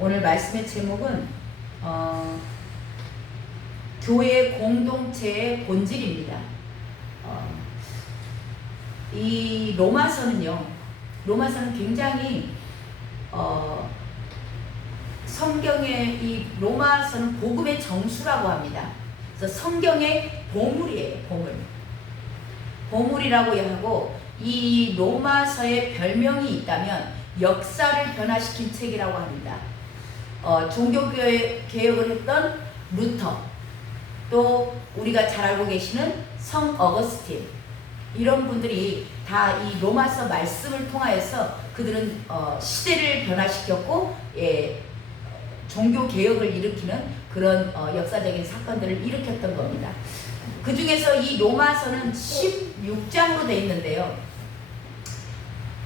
오늘 말씀의 제목은 교회 공동체의 본질입니다. 이 로마서는 굉장히 성경의 이 로마서는 복음의 정수라고 합니다. 그래서 성경의 보물이에요. 보물이라고 하고, 이 로마서의 별명이 있다면 역사를 변화시킨 책이라고 합니다. 종교개혁을 했던 루터, 또 우리가 잘 알고 계시는 성 어거스틴, 이런 분들이 다 이 로마서 말씀을 통하여서 그들은 시대를 변화시켰고, 종교개혁을 일으키는 그런 역사적인 사건들을 일으켰던 겁니다. 그 중에서 이 로마서는 16장으로 되어 있는데요.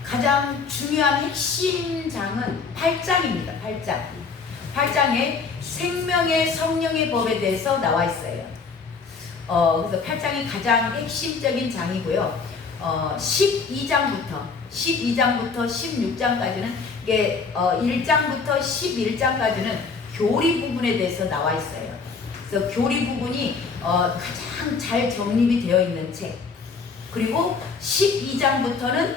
가장 중요한 핵심 장은 8장입니다. 8장에 생명의 성령의 법에 대해서 나와 있어요. 그래서 8장이 가장 핵심적인 장이고요. 12장부터 16장까지는 이게 1장부터 11장까지는 교리 부분에 대해서 나와 있어요. 그래서 교리 부분이 가장 잘 정립이 되어 있는 책. 그리고 12장부터는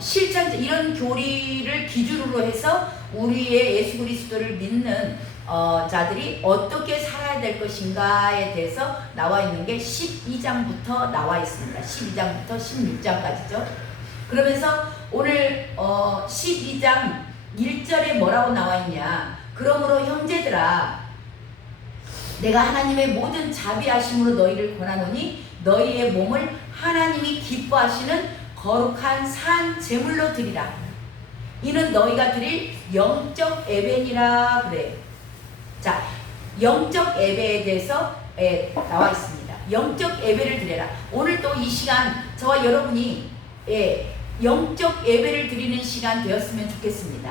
실천, 이런 교리를 기준으로 해서 우리의 예수 그리스도를 믿는 자들이 어떻게 살아야 될 것인가에 대해서 나와 있는 게 12장부터 나와 있습니다. 12장부터 16장까지죠. 그러면서 오늘 12장 1절에 뭐라고 나와 있냐. 그러므로 형제들아, 내가 하나님의 모든 자비하심으로 너희를 권하노니 너희의 몸을 하나님이 기뻐하시는 거룩한 산 제물로 드리라. 이는 너희가 드릴 영적 예배니라 그래. 자, 영적 예배에 대해서 나와 있습니다. 영적 예배를 드려라. 오늘 또 이 시간 저와 여러분이 영적 예배를 드리는 시간 되었으면 좋겠습니다.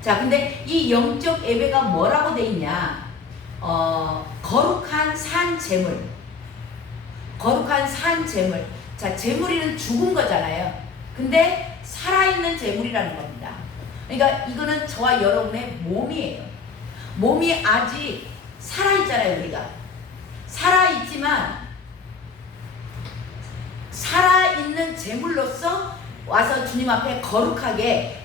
자, 근데 이 영적 예배가 뭐라고 돼 있냐? 거룩한 산 제물. 거룩한 산 제물. 자, 제물이는 죽은 거잖아요. 근데 살아있는 제물이라는 겁니다. 그러니까 이거는 저와 여러분의 몸이에요. 몸이 아직 살아있잖아요. 우리가 살아있지만 살아있는 제물로서 와서 주님 앞에 거룩하게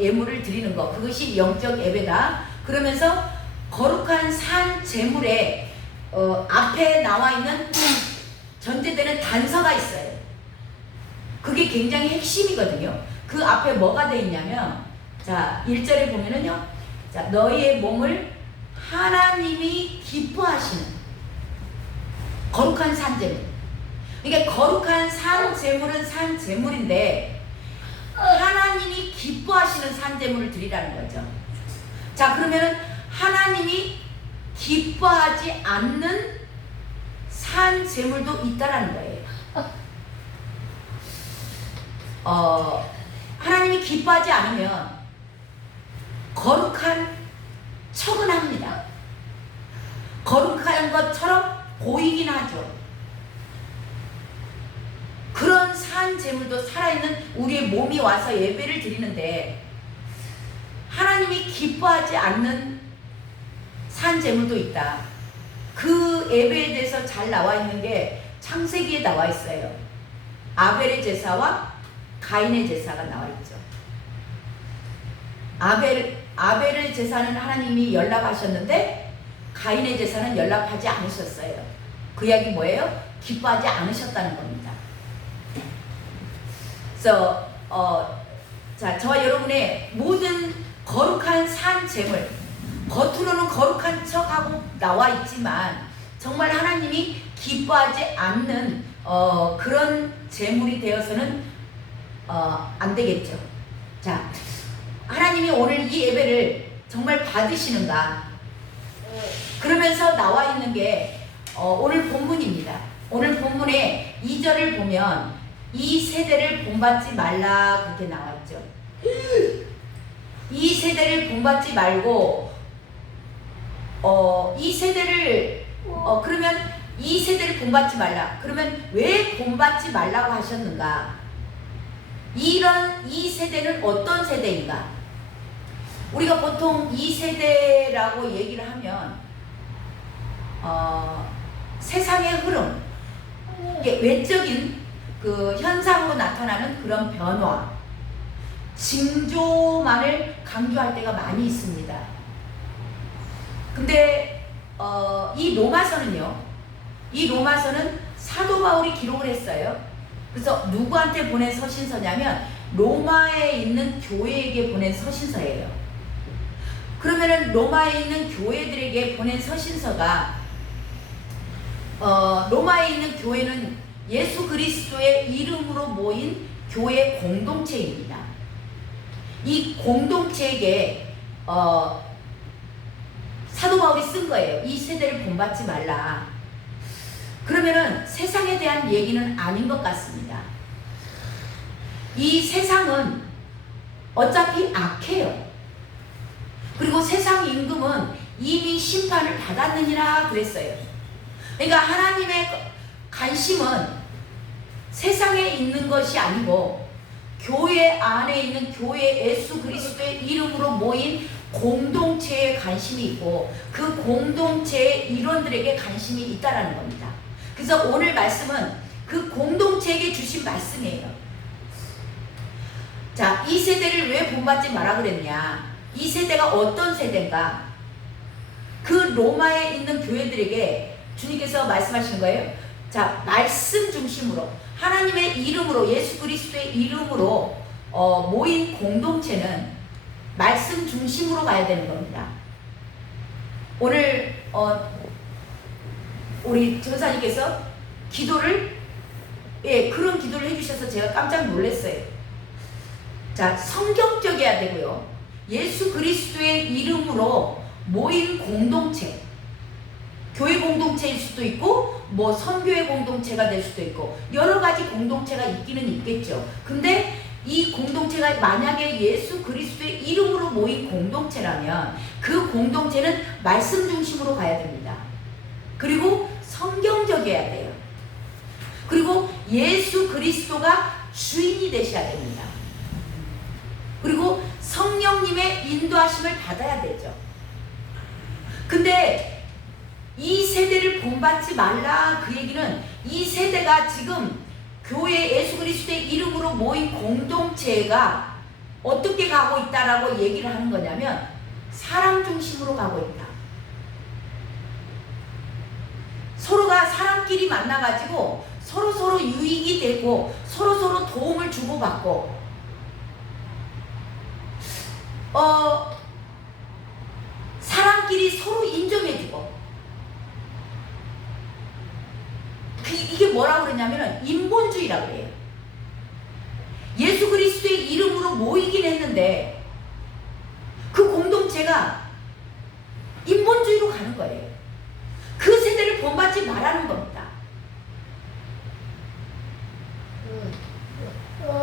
예물을 드리는 것, 그것이 영적 예배다. 그러면서 거룩한 산 제물에 앞에 나와 있는 전제되는 단서가 있어요. 그게 굉장히 핵심이거든요. 그 앞에 뭐가 되어 있냐면, 자, 1절에 보면은요, 자, 너희의 몸을 하나님이 기뻐하시는 거룩한 산 제물. 그러니까 거룩한 산 제물은 산 제물인데 하나님이 기뻐하시는 산 제물을 드리라는 거죠. 자, 그러면은 하나님이 기뻐하지 않는 산 제물도 있다라는 거예요. 하나님이 기뻐하지 않으면 거룩한 척은 합니다. 거룩한 것처럼 보이긴 하죠. 그런 산 제물도 살아있는 우리의 몸이 와서 예배를 드리는데 하나님이 기뻐하지 않는 산 제물도 있다. 그 예배에 대해서 잘 나와 있는 게 창세기에 나와 있어요. 아벨의 제사와 가인의 제사가 나와 있죠. 아벨의 제사는 하나님이 연락하셨는데 가인의 제사는 연락하지 않으셨어요. 그 이야기 뭐예요? 기뻐하지 않으셨다는 겁니다. 그래서 자, 저와 여러분의 모든 거룩한 산 제물, 겉으로는 거룩한 척하고 나와 있지만 정말 하나님이 기뻐하지 않는 그런 제물이 되어서는 안 되겠죠. 자, 하나님이 오늘 이 예배를 정말 받으시는가? 그러면서 나와 있는 게 오늘 본문입니다. 오늘 본문에 2절을 보면 이 세대를 본받지 말라 그렇게 나와 있죠. 이 세대를 본받지 말고 이 세대를 그러면 이 세대를 본받지 말라. 그러면 왜 본받지 말라고 하셨는가? 이 세대는 어떤 세대인가? 우리가 보통 이 세대라고 얘기를 하면 세상의 흐름, 이게 외적인 그 현상으로 나타나는 그런 변화, 징조만을 강조할 때가 많이 있습니다. 근데 이 로마서는 사도 바울이 기록을 했어요. 그래서 누구한테 보낸 서신서냐면 로마에 있는 교회에게 보낸 서신서예요. 그러면은 로마에 있는 교회들에게 보낸 서신서가 로마에 있는 교회는 예수 그리스도의 이름으로 모인 교회 공동체입니다. 이 공동체에게 사도 바울이 쓴 거예요. 이 세대를 본받지 말라. 그러면은 세상에 대한 얘기는 아닌 것 같습니다. 이 세상은 어차피 악해요. 그리고 세상 임금은 이미 심판을 받았느니라 그랬어요. 그러니까 하나님의 관심은 세상에 있는 것이 아니고 교회 안에 있는 교회 예수 그리스도의 이름으로 모인 공동체에 관심이 있고 그 공동체의 일원들에게 관심이 있다라는 겁니다. 그래서 오늘 말씀은 그 공동체에게 주신 말씀이에요. 자, 이 세대를 왜 본받지 마라 그랬냐? 이 세대가 어떤 세대인가? 그 로마에 있는 교회들에게 주님께서 말씀하시는 거예요. 자, 말씀 중심으로 하나님의 이름으로 예수 그리스도의 이름으로 모인 공동체는 말씀 중심으로 가야 되는 겁니다. 오늘 우리 전사님께서 그런 기도를 해주셔서 제가 깜짝 놀랐어요. 자, 성경적이어야 되고요. 예수 그리스도의 이름으로 모인 공동체, 교회 공동체일 수도 있고 뭐 선교회 공동체가 될 수도 있고 여러 가지 공동체가 있기는 있겠죠. 근데 이 공동체가 만약에 예수 그리스도의 이름으로 모인 공동체라면 그 공동체는 말씀 중심으로 가야 됩니다. 그리고 성경적이어야 돼요. 그리고 예수 그리스도가 주인이 되셔야 됩니다. 그리고 성령님의 인도하심을 받아야 되죠. 근데 이 세대를 본받지 말라 그 얘기는 이 세대가 지금 교회 예수 그리스도의 이름으로 모인 공동체가 어떻게 가고 있다라고 얘기를 하는 거냐면 사람 중심으로 가고 있다. 서로가 사람끼리 만나가지고 서로 유익이 되고 서로 도움을 주고받고 사람끼리 서로 인정해주고 이게 뭐라고 그러냐면은 인본주의라고 그래요. 예수 그리스도의 이름으로 모이긴 했는데 그 공동체가 인본주의로 가는 거예요. 그 세대를 본받지 말라는 겁니다.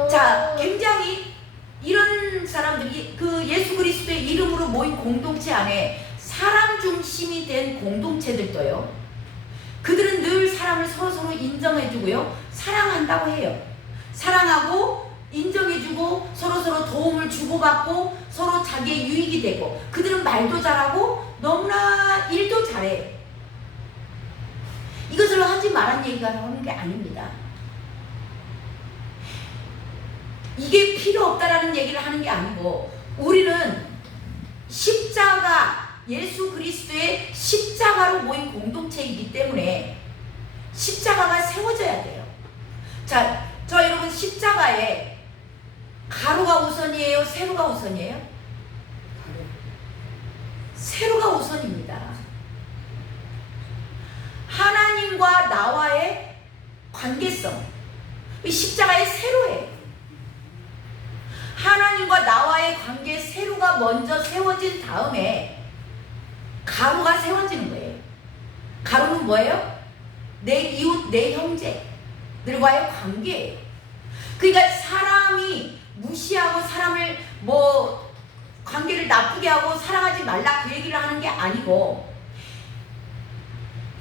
자, 굉장히 이런 사람들이 그 예수 그리스도의 이름으로 모인 공동체 안에 사람 중심이 된 공동체들도요. 그들은 늘 사람을 서로 인정해주고요. 사랑한다고 해요. 사랑하고 인정해주고 서로 도움을 주고받고 서로 자기의 유익이 되고 그들은 말도 잘하고 너무나 일도 잘해. 이것을 하지 말란 얘기가 하는 게 아닙니다. 이게 필요 없다라는 얘기를 하는 게 아니고 우리는 십자가 예수 그리스도의 십자가로 모인 공동체이기 때문에 십자가가 세워져야 돼요. 자, 저 여러분 십자가에 가로가 우선이에요? 세로가 우선이에요? 세로가 우선입니다. 하나님과 나와의 관계성, 십자가의 세로예요. 하나님과 나와의 관계 세로가 먼저 세워진 다음에 가로가 세워지는 거예요. 가로는 뭐예요? 내 이웃, 내 형제들과의 관계예요. 그러니까 사람이 무시하고 사람을 관계를 나쁘게 하고 사랑하지 말라 그 얘기를 하는 게 아니고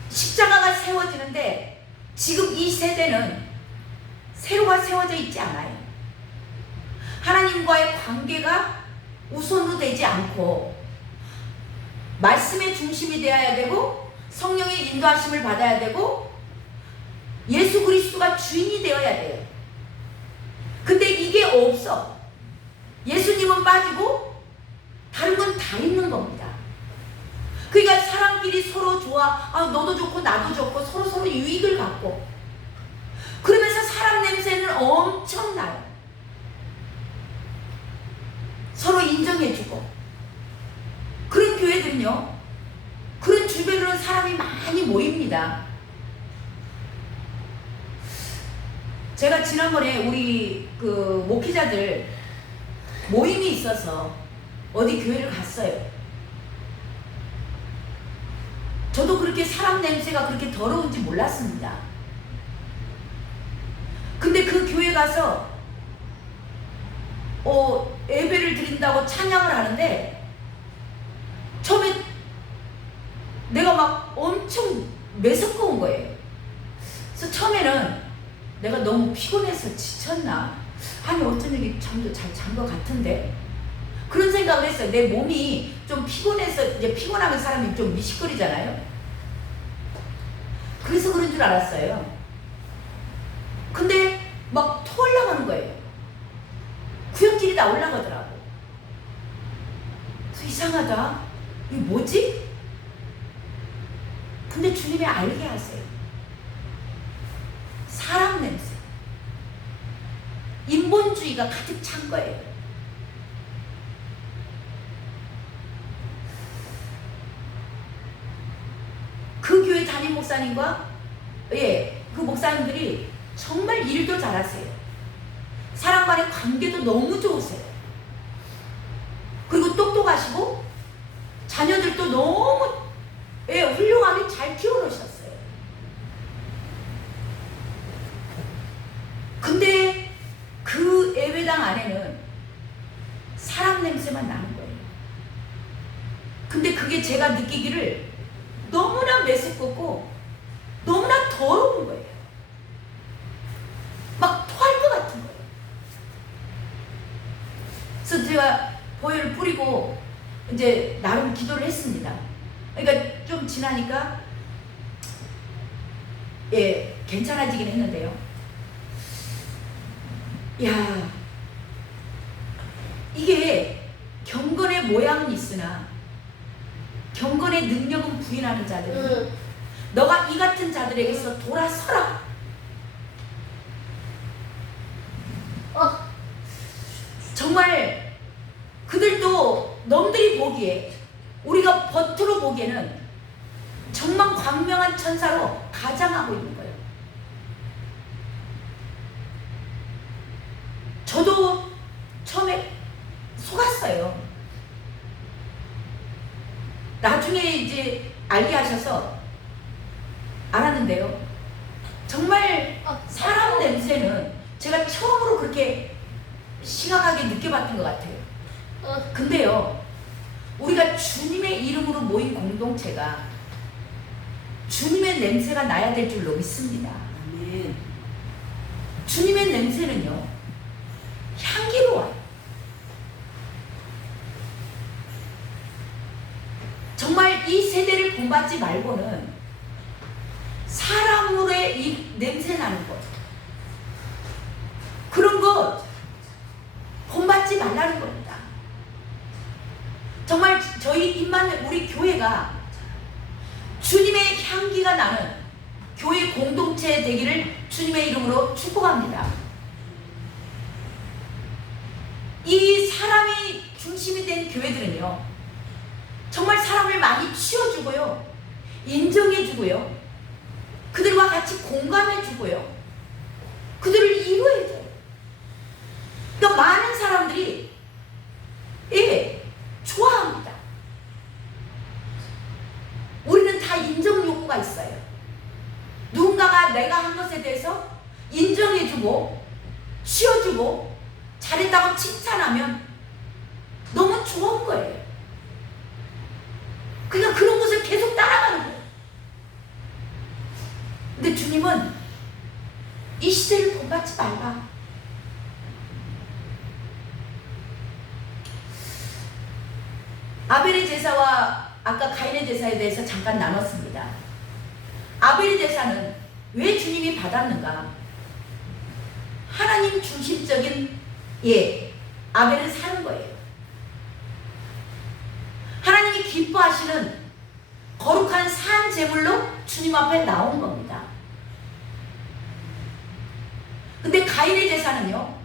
십자가가 세워지는데 지금 이 세대는 세로가 세워져 있지 않아요. 하나님과의 관계가 우선으로 되지 않고 말씀의 중심이 되어야 되고 성령의 인도하심을 받아야 되고 예수 그리스도가 주인이 되어야 돼요. 근데 이게 없어. 예수님은 빠지고 다른 건 다 있는 겁니다. 그러니까 사람끼리 서로 좋아, 너도 좋고 나도 좋고 서로 유익을 갖고 그러면서 사람 냄새는 엄청나요. 서로 인정해주고 그런 교회들은요, 그런 주변으로는 사람이 많이 모입니다. 제가 지난번에 우리 그 목회자들 모임이 있어서 어디 교회를 갔어요. 저도 그렇게 사람 냄새가 그렇게 더러운지 몰랐습니다. 근데 그 교회 가서 예배를 드린다고 찬양을 하는데 처음에 내가 막 엄청 매섭고 온 거예요. 그래서 처음에는 내가 너무 피곤해서 지쳤나? 아니 어쩐 일이 잠도 잘 잔 것 같은데? 그런 생각을 했어요. 내 몸이 좀 피곤해서, 이제 피곤하면 사람이 좀 미식거리잖아요. 그래서 그런 줄 알았어요. 근데 막 토 올라가는 거예요. 구역질이 다 올라가더라고. 그래서 이상하다. 이게 뭐지? 근데 주님이 알게 하세요. 사람 냄새. 인본주의가 가득 찬 거예요. 그 교회 담임 목사님과 그 목사님들이 정말 일도 잘하세요. 사람 간의 관계도 너무 좋으세요. 그리고 똑똑하시고 자녀들도 너무 훌륭하게 잘 키워놓으셨어요. 근데 그 예배당 안에는 사람 냄새만 나는 거예요. 근데 그게 제가 느끼기를 너무나 메스껍고 너무나 더러운 거예요. 막 토할 것 같은 거예요. 그래서 제가 보혈을 뿌리고 이제 나름 기도를 했습니다. 그러니까 좀 지나니까 괜찮아지긴 했는데요. 야, 이게 경건의 모양은 있으나 경건의 능력은 부인하는 자들은 너가 이 같은 자들에게서 돌아서라. 정말 그들도 놈들이 보기에, 우리가 버트로 보기에는 정말 광명한 천사로 가장하고 있는 거예요. 저도 처음에 속았어요. 나중에 이제 알게 하셔서 알았는데요. 정말 사람 냄새는 제가 처음으로 그렇게 심각하게 느껴봤던 것 같아요. 근데요, 우리가 주님의 이름으로 모인 공동체가 주님의 냄새가 나야 될 줄로 믿습니다. 아멘. 주님의 냄새는요, 향기로워요. 정말 이 세대를 본받지 말고는 사람으로의 이 냄새 나는 것, 그런 거 본받지 말라는 겁니다. 정말 저희 임마누엘 우리 교회가 주님의 향기가 나는 교회 공동체 되기를 주님의 이름으로 축복합니다. 이 사람이 중심이 된 교회들은요, 정말 사람을 많이 치워주고요, 인정해주고요, 그들과 같이 공감해주고요, 그들을 이루어줘요. 그러니까 많은 사람들이 좋아합니다. 우리는 다 인정 욕구가 있어요. 누군가가 내가 한 것에 대해서 인정해주고 치워주고 잘했다고 칭찬하면 너무 좋은 거예요. 그러니까 그런 것을 계속 따라가는 거예요. 근데 주님은 이 시대를 본받지 말라. 아벨의 제사와 아까 가인의 제사에 대해서 잠깐 나눴습니다. 아벨의 제사는 왜 주님이 받았는가? 하나님 중심적인 아벨은 사는 거예요. 하나님이 기뻐하시는 거룩한 산 제물로 주님 앞에 나온 겁니다. 근데 가인의 제사는요,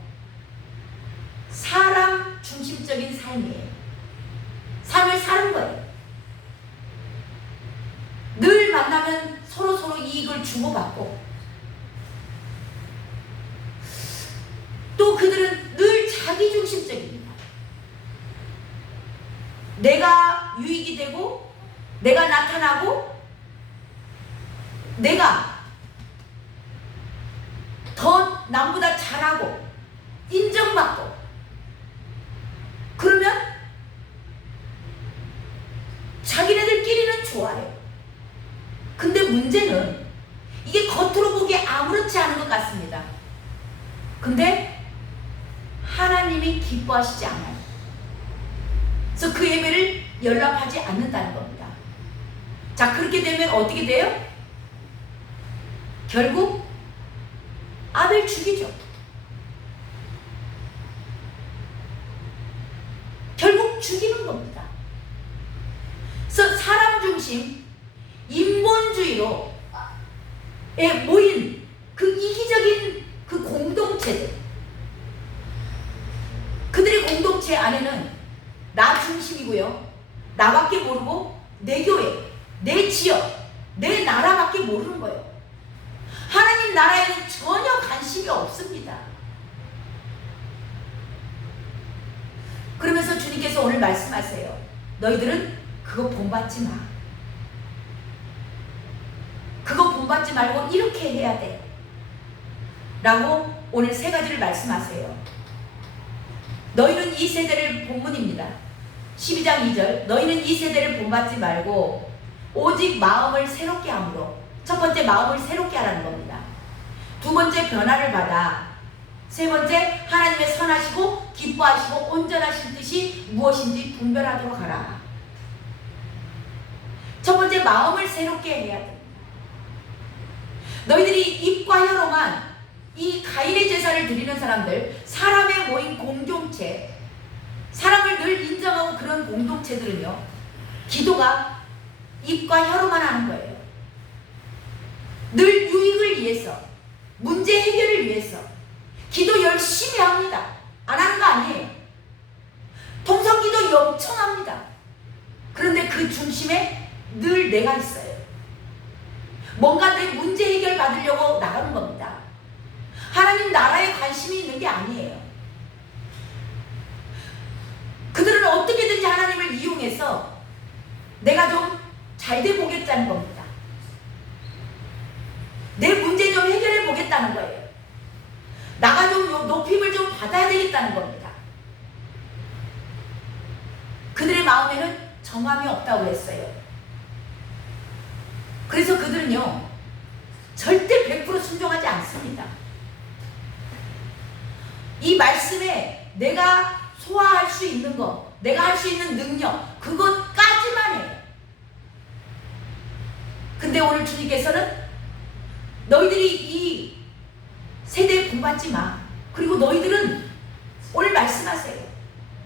사람 중심적인 삶이에요. 삶을 사는 거예요. 늘 만나면 서로 이익을 주고받고, 또 그들은 늘 자기 중심적입니다. 내가 유익이 되고, 내가 나타나고, 내가 더 남보다 잘하고 인정받고, 그러면 자기네들끼리는 좋아요. 근데 문제는 이게 겉으로 보기에 아무렇지 않은 것 같습니다. 근데 하나님이 기뻐하시지 않아요. 그래서 그 예배를 연락하지 않는다는 겁니다. 자, 그렇게 되면 어떻게 돼요? 결국 아벨 죽이죠. 결국 죽이는 겁니다. 그래서 사람 중심, 인본주의로 모인 그 이기적인 그 공동체들, 그들의 공동체 안에는 나 중심이고요, 나밖에 모르고 내 교회, 내 지역, 내 나라밖에 모르는 거예요. 하나님 나라에는 전혀 관심이 없습니다. 그러면서 주님께서 오늘 말씀하세요. 너희들은 그거 본받지 마. 그거 본받지 말고 이렇게 해야 돼. 라고 오늘 세 가지를 말씀하세요. 너희는 이 세대를, 본문입니다. 12장 2절. 너희는 이 세대를 본받지 말고 오직 마음을 새롭게 함으로. 첫 번째, 마음을 새롭게 하라는 겁니다. 두 번째, 변화를 받아. 세 번째, 하나님의 선하시고 기뻐하시고 온전하신 뜻이 무엇인지 분별하도록 하라. 첫 번째, 마음을 새롭게 해야 됩니다. 너희들이 입과 혀로만 이 가인의 제사를 드리는 사람들, 사람의 모인 공동체, 사람을 늘 인정하고 그런 공동체들은요, 기도가 입과 혀로만 하는 거예요. 늘 유익을 위해서, 문제 해결을 위해서 기도 열심히 합니다. 안 하는 거 아니에요. 통성기도 엄청 합니다. 그런데 그 중심에 늘 내가 있어요. 뭔가 내 문제 해결 받으려고 나가는 겁니다. 하나님 나라에 관심이 있는 게 아니에요. 그들은 어떻게든지 하나님을 이용해서 내가 좀 잘 돼 보겠다는 겁니다. 내 문제 좀 해결해 보겠다는 거예요. 나가 좀 높임을 좀 받아야 되겠다는 겁니다. 그들의 마음에는 정함이 없다고 했어요. 그래서 그들은요, 절대 100% 순종하지 않습니다. 이 말씀에 내가 소화할 수 있는 거, 내가 할 수 있는 능력, 그것까지만 해요. 근데 오늘 주님께서는 너희들이 이 세대에 본받지 마. 그리고 너희들은 오늘 말씀하세요.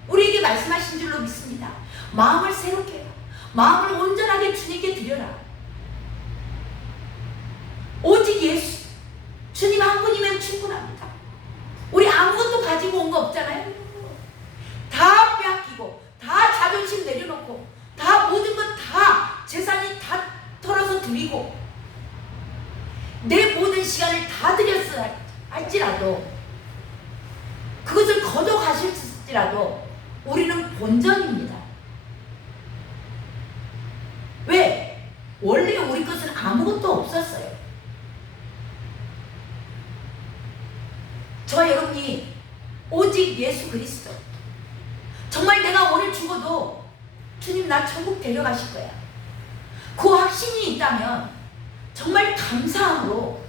우리에게 말씀하신 줄로 믿습니다. 마음을 새롭게 해라. 마음을 온전하게 주님께 드려라. 오직 예수, 주님 한 분이면 충분합니다. 우리 아무것도 가지고 온 거 없잖아요. 다 빼앗기고, 다 자존심 내려놓고, 다 모든 것 다 재산이 다 털어서 드리고, 내 모든 시간을 다 드렸어 할지라도, 그것을 걷어가실지라도 우리는 본전입니다. 왜? 원래 우리 것은 아무것도 없었어요. 저와 여러분이 오직 예수 그리스도, 정말 내가 오늘 죽어도 주님 나 천국 데려가실 거야, 그 확신이 있다면 정말 감사함으로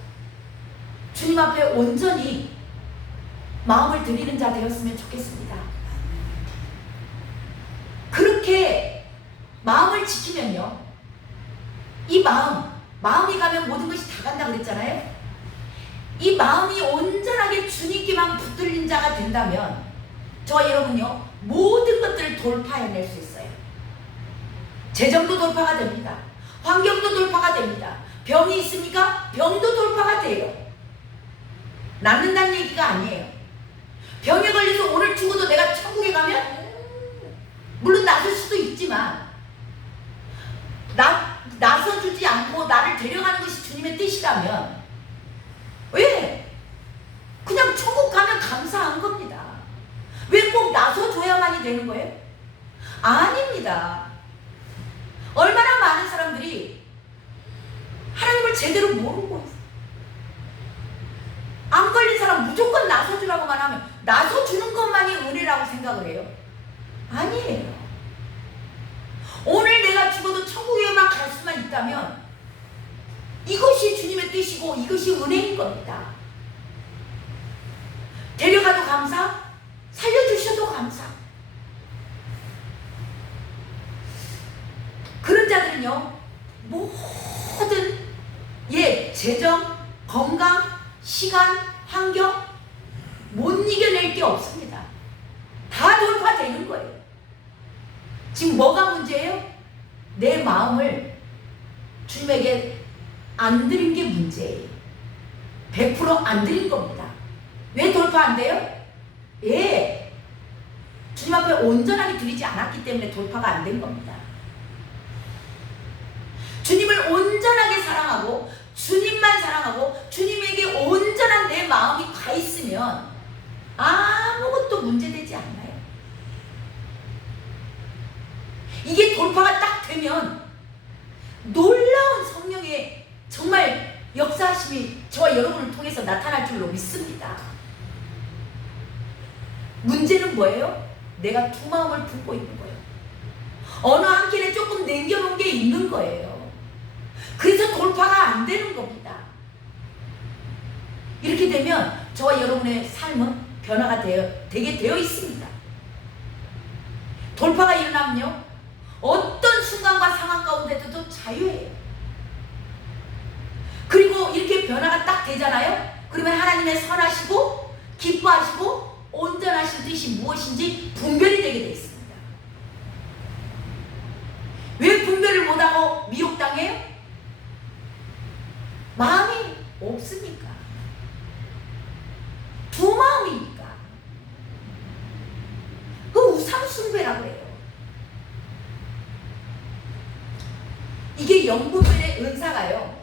주님 앞에 온전히 마음을 드리는 자 되었으면 좋겠습니다. 그렇게 지키면요, 이 마음이 가면 모든 것이 다 간다 그랬잖아요. 이 마음이 온전하게 주님께만 붙들린 자가 된다면 저와 여러분요, 모든 것들을 돌파해낼 수 있어요. 재정도 돌파가 됩니다. 환경도 돌파가 됩니다. 병이 있습니까? 병도 돌파가 돼요. 낫는다는 얘기가 아니에요. 병에 걸려서 오늘 죽어도 내가 천국에 가면 물론 나설 수도 있지만 나서주지 않고 나를 데려가는 것이 주님의 뜻이라면 왜? 그냥 천국 가면 감사한 겁니다. 왜 꼭 나서줘야만이 되는 거예요? 아닙니다. 얼마나 많은 사람들이 하나님을 제대로 모르고 있어요. 안 걸린 사람 무조건 나서주라고만 하면 나서주는 것만이 은혜라고 생각을 해요. 아니에요. 오늘 내가 죽어도 천국에만 갈 수만 있다면 이것이 주님의 뜻이고 이것이 은혜인 겁니다. 데려가도 감사, 살려주셔도 감사. 그런 자들은요, 모든 재정, 건강, 시간, 환경 못 이겨낼 게 없습니다. 다 돌파되는 거예요. 지금 뭐가 문제예요? 내 마음을 주님에게 안 드린 게 문제예요. 100% 안 드린 겁니다. 왜 돌파 안 돼요? 예, 주님 앞에 온전하게 드리지 않았기 때문에 돌파가 안 된 겁니다. 주님을 온전하게 사랑하고 주님만 사랑하고 주님에게 온전한 내 마음이 가 있으면 아무것도 문제되지 않나요? 이게 돌파가 딱 되면 놀라운 성령의 정말 역사하심이 저와 여러분을 통해서 나타날 줄로 믿습니다. 문제는 뭐예요? 내가 두 마음을 품고 있는 거예요. 어느 한켠에 조금 남겨놓은 게 있는 거예요. 그래서 돌파가 안 되는 겁니다. 이렇게 되면 저와 여러분의 삶은 변화가 되게 되어 있습니다. 돌파가 일어나면요, 어떤 순간과 상황 가운데도 자유예요. 그리고 이렇게 변화가 딱 되잖아요. 그러면 하나님의 선하시고 기뻐하시고 온전하신 뜻이 무엇인지 분별이 되게 되어 있습니다. 왜 분별을 못하고 미혹당해요? 마음이 없으니까. 두 마음이니까. 그 우상숭배라고 해요. 이게 영분별의 은사가요,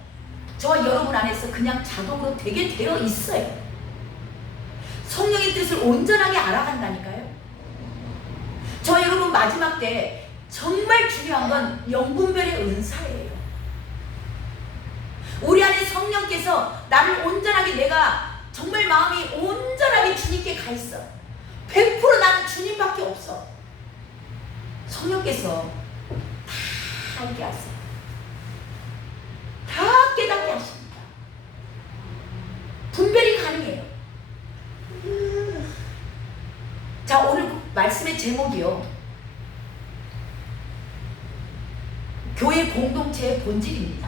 저와 여러분 안에서 그냥 자동으로 되게 되어 있어요. 성령의 뜻을 온전하게 알아간다니까요. 저 여러분 마지막 때 정말 중요한 건 영분별의 은사예요. 우리 안에 성령께서 나를 온전하게, 내가 정말 마음이 온전하게 주님께 가 있어. 100% 나는 주님밖에 없어. 성령께서 다 알게 하세요. 다 깨닫게 하십니다. 분별이 가능해요. 자, 오늘 말씀의 제목이요, 교회 공동체의 본질입니다.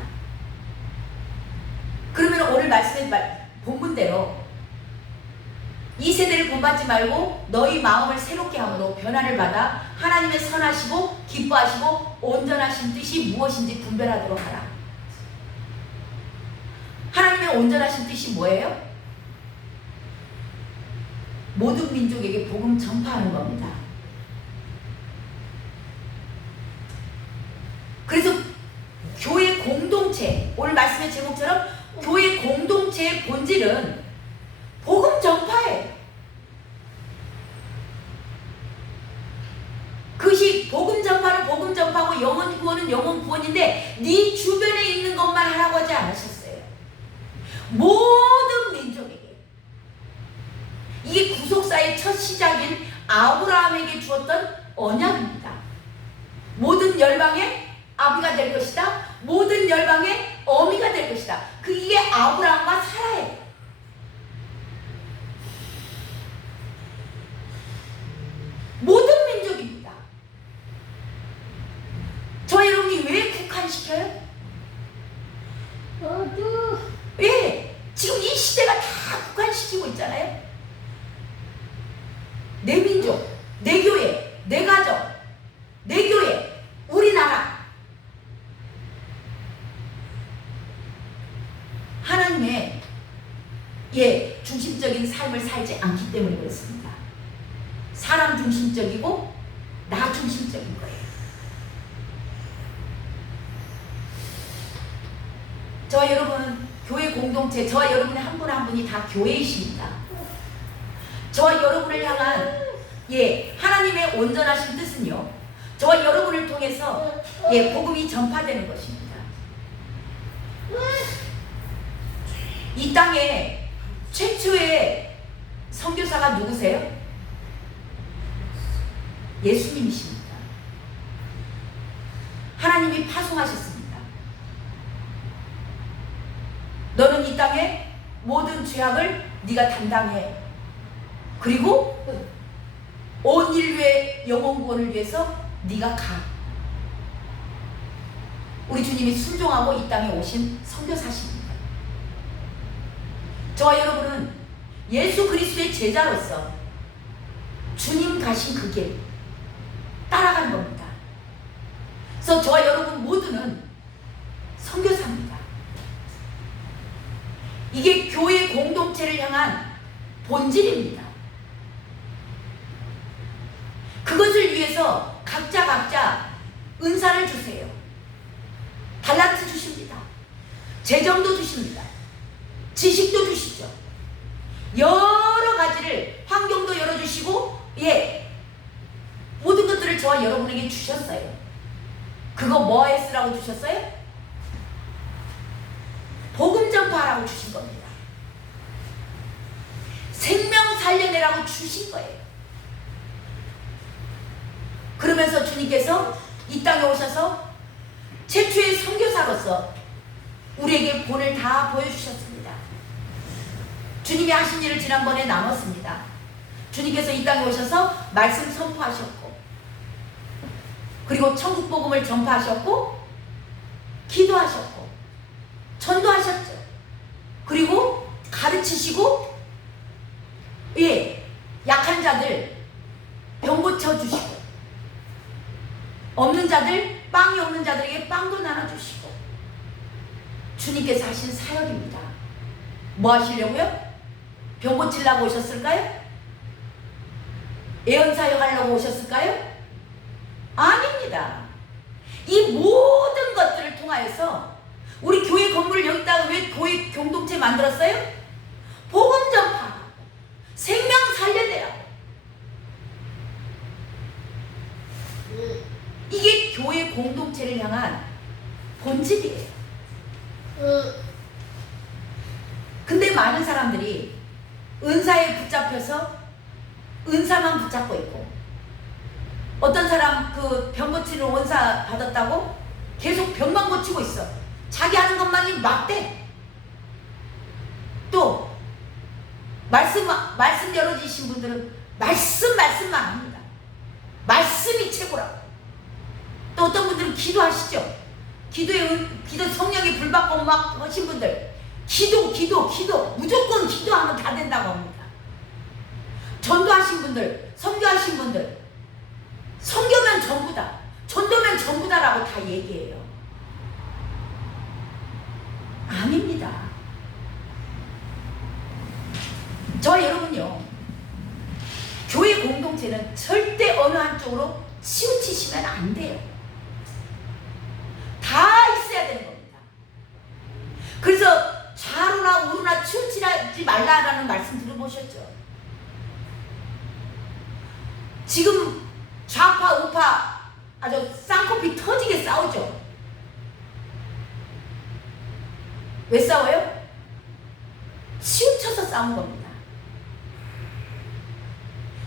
그러면 오늘 말씀의 본문대로 이 세대를 본받지 말고 너희 마음을 새롭게 함으로 변화를 받아 하나님의 선하시고 기뻐하시고 온전하신 뜻이 무엇인지 분별하도록 하라. 하나님의 온전하신 뜻이 뭐예요? 모든 민족에게 복음 전파하는 겁니다. 그래서 교회 공동체, 오늘 말씀의 제목처럼 교회 공동체의 본질은 복음 전파예요. 그것이 복음 전파는 복음 전파고 영혼 구원은 영혼 구원인데 네 주변에 있는 것만 하라고 하지 않으셨어요. 모든 민족에게. 이게 구속사의 첫 시작인 아브라함에게 주었던 언약입니다. 모든 열방의 아비가 될 것이다. 모든 열방의 어미가 될 것이다. 그게 아브라함과 사라예요. 모든 민족입니다. 저 여러분이 국한시켜요? 예, 지금 이 시대가 다 국한시키고 있잖아요. 내 민족, 내 교회, 내 가정, 내 교회, 우리나라. 하나님의 중심적인 삶을 살지 않기 때문에 그렇습니다. 사람 중심적이고 나 중심적인 거예요. 저와 여러분은 교회 공동체, 저와 여러분의 한 분 한 분이 다 교회이십니다. 저와 여러분을 향한 하나님의 온전하신 뜻은요, 저와 여러분을 통해서 복음이 전파되는 것입니다. 이 땅에 최초의 선교사가 누구세요? 예수님이십니다. 하나님이 파송하셨습니다. 너는 이 땅에 모든 죄악을 네가 담당해. 그리고 온 인류의 영혼 구원을 위해서 네가 가. 우리 주님이 순종하고 이 땅에 오신 선교사십니다. 저와 여러분은 예수 그리스도의 제자로서 주님 가신 그 길 따라가는 겁니다. 그래서 저와 여러분 모두는 선교사입니다. 이게 교회 공동체를 향한 본질입니다. 그것을 위해서 각자 은사를 주세요. 달란트 주십니다. 재정도 주십니다. 지식도 주시죠. 여러 가지를, 환경도 열어주시고 모든 것들을 저와 여러분에게 주셨어요. 그거 뭐에 쓰라고 주셨어요? 복음 전파하라고 주신 겁니다. 생명 살려내라고 주신 거예요. 그러면서 주님께서 이 땅에 오셔서 최초의 선교사로서 우리에게 본을 다 보여주셨습니다. 주님이 하신 일을 지난번에 나눴습니다. 주님께서 이 땅에 오셔서 말씀 선포하셨고, 그리고 천국 복음을 전파하셨고, 기도하셨고, 전도하셨죠. 그리고 가르치시고, 약한 자들 병 고쳐주시고, 없는 자들, 빵이 없는 자들에게 빵도 나눠주시고, 주님께서 하신 사역입니다. 뭐 하시려고요? 병 고치려고 오셨을까요? 예언사역 하려고 오셨을까요? 아닙니다. 이 모든 것들을 통하여서 우리 교회 건물을 여기다가 왜 교회 공동체 만들었어요? 복음 전파, 생명 살려내라고. 이게 교회 공동체를 향한 본질이에요. 근데 많은 사람들이 은사에 붙잡혀서 은사만 붙잡고 있고, 어떤 사람 그 병 고치는 원사 받았다고 계속 병만 고치고 있어. 자기 하는 것만이 막대. 또 말씀 열어주신 분들은 말씀만 합니다. 말씀이 최고라고. 또 어떤 분들은 기도하시죠. 기도 성령이 불받고 막 하신 분들, 기도 무조건 기도하면 다 된다고 합니다. 전도하신 분들, 선교하신 분들, 선교면 전부다, 전도면 전부다라고 다 얘기해요. 아닙니다. 저와 여러분요, 교회 공동체는 절대 어느 한쪽으로 치우치시면 안 돼요. 다 있어야 되는 겁니다. 그래서 좌로나 우로나 치우치지 말라라는 말씀 들어보셨죠? 지금 좌파 우파 아주 쌍코피 터지게 싸우죠. 왜 싸워요? 치우쳐서 싸운 겁니다.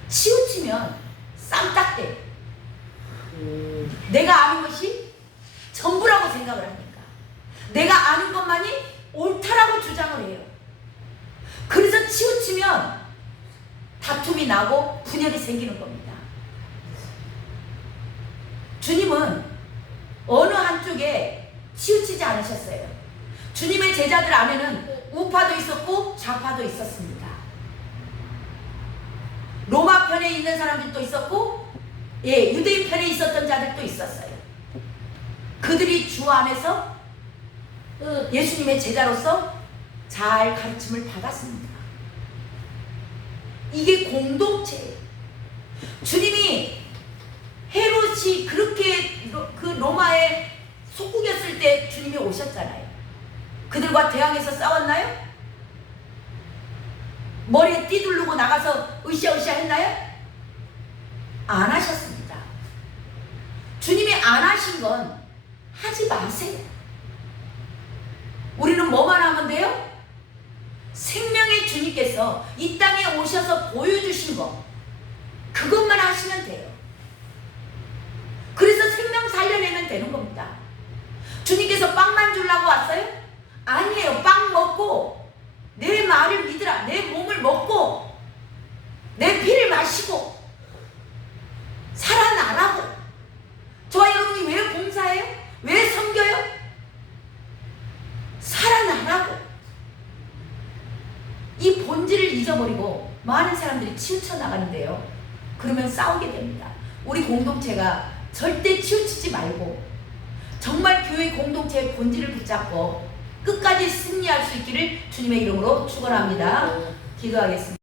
치우치면 쌈딱대. 내가 아는 것이 전부라고 생각을 하니까, 내가 아는 것만이 옳다라고 주장을 해요. 그래서 치우치면 다툼이 나고 분열이 생기는 겁니다. 주님은 어느 한쪽에 치우치지 않으셨어요. 주님의 제자들 안에는 우파도 있었고 좌파도 있었습니다. 로마 편에 있는 사람들도 있었고 유대인 편에 있었던 자들도 있었어요. 그들이 주 안에서 예수님의 제자로서 잘 가르침을 받았습니다. 이게 공동체예요. 주님이 헤롯이 그렇게 그 로마에 속국이었을 때 주님이 오셨잖아요. 그들과 대항해서 싸웠나요? 머리에 띠두르고 나가서 으쌰으쌰 했나요? 안 하셨습니다. 주님이 안 하신 건 하지 마세요. 우리는 뭐만 하면 돼요? 생명의 주님께서 이 땅에 오셔서 보여주신 거, 그것만 하시면 돼요. 그래서 생명 살려내면 되는 겁니다. 주님께서 빵만 주려고 왔어요? 아니에요. 빵 먹고 내 말을 믿으라. 내 몸을 먹고 내 피를 마시고 살아나라고. 저와 여러분이 왜 봉사해요? 왜 섬겨요? 살아나라고. 이 본질을 잊어버리고 많은 사람들이 치우쳐 나가는데요. 그러면 싸우게 됩니다. 우리 공동체가 절대 치우치지 말고 정말 교회 공동체의 본질을 붙잡고 끝까지 승리할 수 있기를 주님의 이름으로 축원합니다. 기도하겠습니다.